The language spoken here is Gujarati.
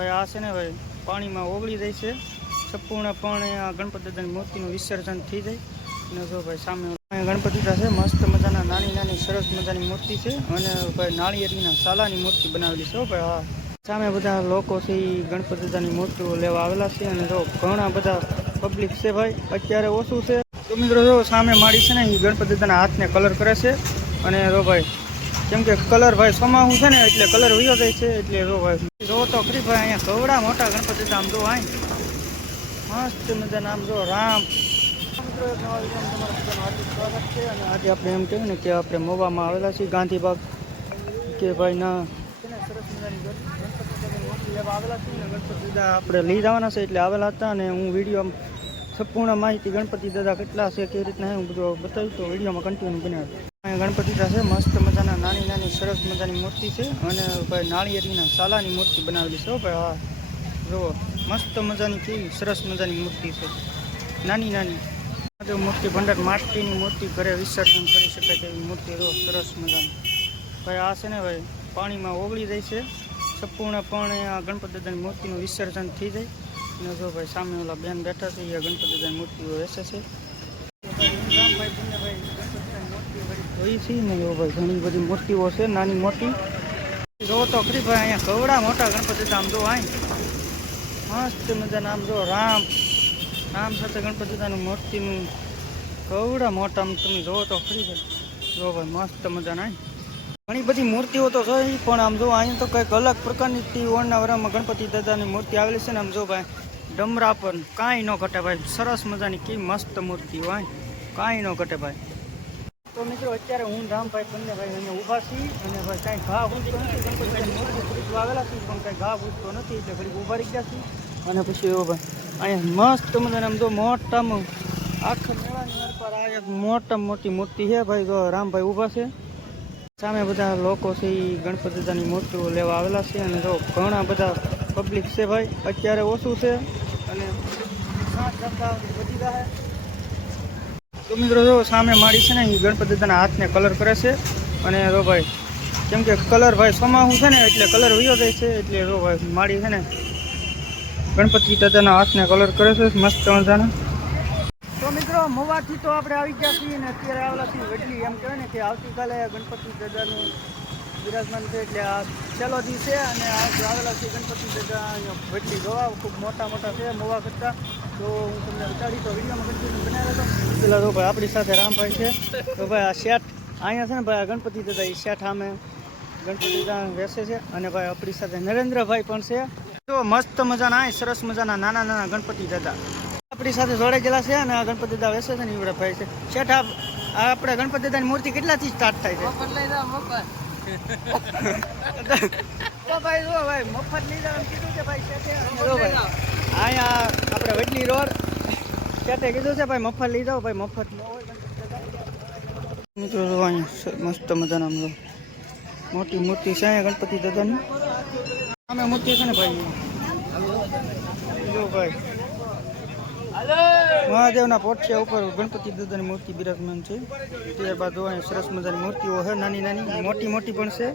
ભાઈ આ છે ને ભાઈ? પાણીમાં ઓગળી જાય છે. સંપૂર્ણપણે આ ગણપતિ દાદાની મૂર્તિનું વિસર્જન થઈ જાય. અને જો ભાઈ સામે ગણપતિ દાદા છે, મસ્ત મજાના નાની નાની સરસ મજાની મૂર્તિ છે. અને ભાઈ નાળિયેરીના સાલાની મૂર્તિ બનાવેલી છે ભાઈ, હા. સામે બધા લોકો છે એ ગણપતિ દાદાની મૂર્તિઓ લેવા આવેલા છે. અને જો ઘણા બધા પબ્લિક છે ભાઈ, અત્યારે ઓછું છે. તો મિત્રો જો સામે માડી છે ને એ ગણપતિ દાદાના હાથને કલર કરે છે. અને જો ભાઈ કેમ કે કલર ભાઈ સમાવું છે ને એટલે કલર વયો જાય છે એટલે જો ભાઈ જો તો ખરી ભાઈ અહીંયા કવડા મોટા ગણપતિ ધામ જો આય. મસ્ત મજાના આમ જો રામ. સ્વાગત છે અને આજે આપણે એમ કહ્યું ને કે આપણે મોવામાં આવેલા છીએ ગાંધીબાગ કે ભાઈ ના આપણે લઈ જવાના છે એટલે આવેલા હતા અને હું વીડિયો સંપૂર્ણ માહિતી ગણપતિ દાદા કેટલા છે કેવી રીતના હું બધું બતાવ્યું તો વિડીયોમાં કન્ટિન્યુ બનાવ્યું ગણપતિ દાદા છે મસ્ત મજાના નાની સરસ મજાની મૂર્તિ છે અને ભાઈ નાળિયેરીના સાલાની મૂર્તિ બનાવેલી છે ભાઈ, હા. જુઓ, મસ્ત મજાની કેવી સરસ મજાની મૂર્તિ છે. નાની નાની. જો મૂર્તિ ભંડાર માટીની મૂર્તિ ઘરે વિસર્જન કરી શકાય તેવી મૂર્તિ જો સરસ મજાની. ભાઈ, આ છે ને ભાઈ, પાણીમાં ઓગળી જાય છે. સંપૂર્ણપણે આ ગણપતિ દાદાની મૂર્તિનું વિસર્જન થઈ જાય. અને જો ભાઈ સામે ઓલા બેન બેઠા છે, એ ગણપતિ દાદાની મૂર્તિઓ વેચે છે. રામભાઈ પુણ્યભાઈ ગણપતિ દાદાની મૂર્તિઓ બધી જોઈ છે ને જો ભાઈ, ઘણી બધી મૂર્તિઓ છે, નાની મોટી. જો તો ખરી ભાઈ, અહીંયા કવડા મોટા ગણપતિ ધામ જો આય. મસ્ત મજાના આમ જો રામ રામ સાથે ગણપતિ દાદાનું મૂર્તિનું કવડા મોટા તમે જોવો તો ખરી ભાઈ. જો ભાઈ, મસ્ત મજાના આય. ઘણી બધી મૂર્તિઓ તો છે પણ આમ જો અહીંયા તો કંઈક અલગ પ્રકારની તી ઓળના વરામાં ગણપતિ દાદાની મૂર્તિ આવેલી છે ને આમ જો ભાઈ, ડમરા પર કાંઈ ન ઘટે ભાઈ, સરસ મજાની કેવી મસ્ત મૂર્તિ હોય કાંઈ ન ઘટે ભાઈ. તો મિત્રો, અત્યારે હું રામભાઈ બંને ભાઈ અહીંયા ઊભા છીએ અને ભાઈ કાંઈ ઘા પૂછતો નથી ગણપતિ દાદાની મૂર્તિ આવેલા છીએ, પણ કાંઈ ઘા પૂછતો નથી, એટલે ઘડી ઊભા રહી ગયા છીએ. અને પછી એવો ભાઈ, અહીંયા મસ્ત મને આમ તો મોટામાં આખા મેળાની પર આ એક મોટામાં મોટી મૂર્તિ છે, ભાઈ તો રામભાઈ ઊભા છે. સામે બધા લોકો છે એ ગણપતિ દાદાની મૂર્તિઓ લેવા આવેલા છે, અને જો ઘણા બધા પબ્લિક છે ભાઈ, અત્યારે ઓછું છે. અને સાત ટકા વધી જાય તો મિત્રો જો સામે માડી છે ને એ ગણપતિ દાદાના હાથને કલર કરે છે. અને જો ભાઈ, કેમ કે કલર ભાઈ સમાવું છે ને, એટલે કલર વયો જાય છે. એટલે જો ભાઈ માડી છે ને, ગણપતિ દાદાના હાથને કલર કરે છે. મસ્ત મજાના. તો મિત્રો મવાથી તો આપણે આવી ગયા છીએ ને, અત્યારે આવેલા છીએ એમ કહેવાય ને કે આવતીકાલે ગણપતિ દાદાનું બિરાજમાન છે એટલે આ છેલ્લો દી છે અને આ આવેલા છે ગણપતિ દાદા વડલી જોવા ખૂબ મોટા મોટા છે, મોવા કરતા. તો હું તમને બતાડી તો વિડીયોમાં કન્ટિન્યુ બનાવ્યો પેલા તો ભાઈ આપણી સાથે રામભાઈ છે. તો ભાઈ આ શેઠ અહીંયા છે ને ભાઈ આ ગણપતિ દાદા, એ શેઠ આમે ગણપતિ દાદા બેસે છે. અને ભાઈ આપણી સાથે નરેન્દ્રભાઈ પણ છે. તો મસ્ત મજાના સરસ મજાના નાના નાના ગણપતિ દાદા. આપણી સાથે જોડાઈ ગયેલા છે અને આ ગણપતિ દાદા બેસે છે ને એવડા ભાઈ છે. શેઠ આપણે ગણપતિ દાદાની મૂર્તિ કેટલાથી સ્ટાર્ટ થાય છે? તો ભાઈ જો ભાઈ મફત લીધા કીધું છે ભાઈ જો ભાઈ અહીંયા આપણે વડલી રોડ. ત્યાં કીધું છે ભાઈ મફત લઈ જાઓ ભાઈ મફત. મિત્રો જો અહીંયા મસ્ત મજાના મોટી મૂર્તિ છે અહીંયા ગણપતિ દાદાની. અમે મૂર્તિ છે ને ભાઈ? જો ભાઈ. મહાદેવના પોઠિયા ઉપર ગણપતિ દાદાની મૂર્તિ બિરાજમાન છે. ત્યારબાદ સરસ મજાની મૂર્તિઓ છે, નાની નાની, મોટી મોટી પણ છે.